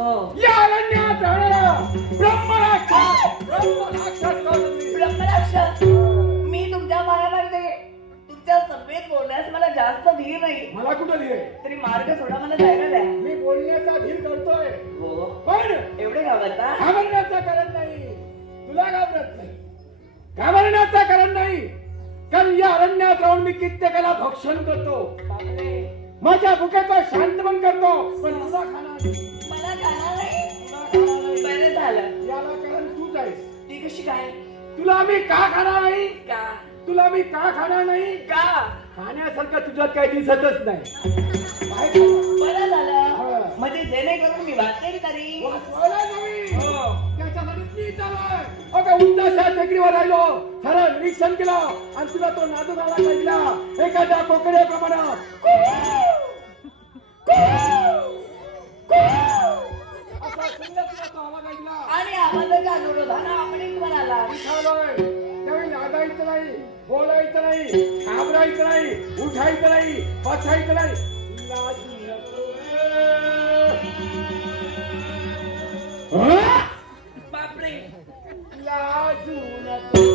या अरण्यात राहणारा ब्रह्मराक्षस ब्रह्मराक्षस मी तुमच्या माया लागते. तुमच्या सभेत बोलण्यास मला जास्त धीर नाही. मला कुठं धीर आहे? तरी मार्ग थोडा मला जायला द्या. मी बोलण्याचा धीर करतोय. हो पण एवढे घाबरता? घाबरण्याचं कारण नाही. तुला घाबरत नाही. घाबरण्याचं कारण नाही. कारण या अरण्यात राहून मी कित्येकाला भक्षण करतो. बापरे. माझ्या भुकेचा शांत पण करतो. पण तुला खाणार नाही. मला जाणार नाही. तुला खाणार नाही. बरं झालं. याला कारण तूच आहेस. ती कशी काय? तुला मी का खाणार नाही? का? तुला मी का खाणार नाही? का? खाण्यासारखं तुझ्यात काही दिसतच नाही. बरं झालं. म्हणजे जेणेकरून मी वाचेल तरी. वाचवायला नाही. त्याच्यासाठी मी इथं आलोय. अगं उंचाशा टेकडीवर राहिलो. सरळ निरीक्षण केलं आणि तुला तो नादुगाला काढला. एखाद्या कोकड्याप्रमाणे असा सुंदर तुला तो आवाज ऐकला. आणि आवाजाच्या अनुरोधानं आपण इथवर आला. त्यावेळी लागायचं नाही, बोलायचं नाही, घाबरायचं नाही, उठायचं नाही, बसायचं नाही. लाजू नको रे. बापरे. लाजू नको.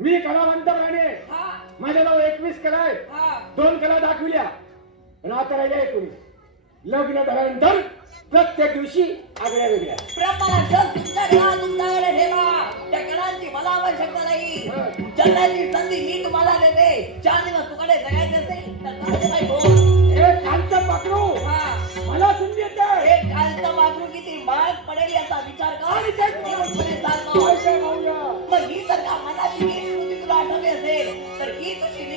मी कलावंत प्राणी आहे. माझ्या नाव 21 कला आहे. 2 कला दाखविल्या. आता राहिल्या 19. लग्न झाल्यानंतर प्रत्येक दिवशी आगळ्या वेगळ्या. तुमच्या कला ठेवा. त्या कलांची मला आवश्यकता नाही. जन्माची संधी मी तुम्हाला देते. 4 दिवस तुकडे जगायचे असेल तर हे कालचं पाखरू मला संधी येते. हे कालचं पाखरू किती महाग पडेल याचा विचार मग ही जर का मनाची स्मृती तुला आठवली असेल तर ही तुझी मी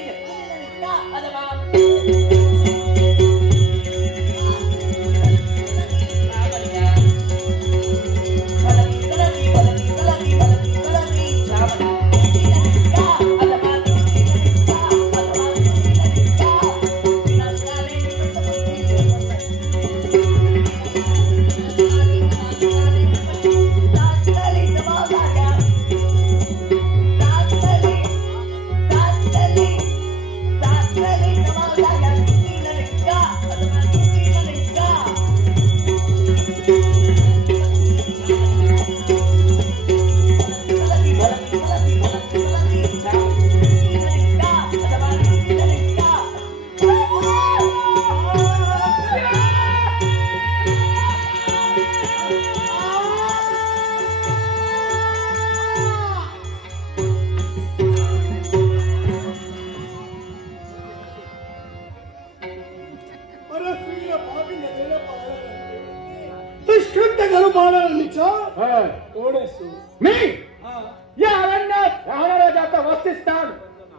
या अरण्यात राहणारा जाता वस्तीस्थान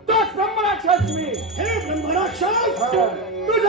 तोच ब्रह्मराक्षस. मी हे ब्रह्मराक्षस तुझ्या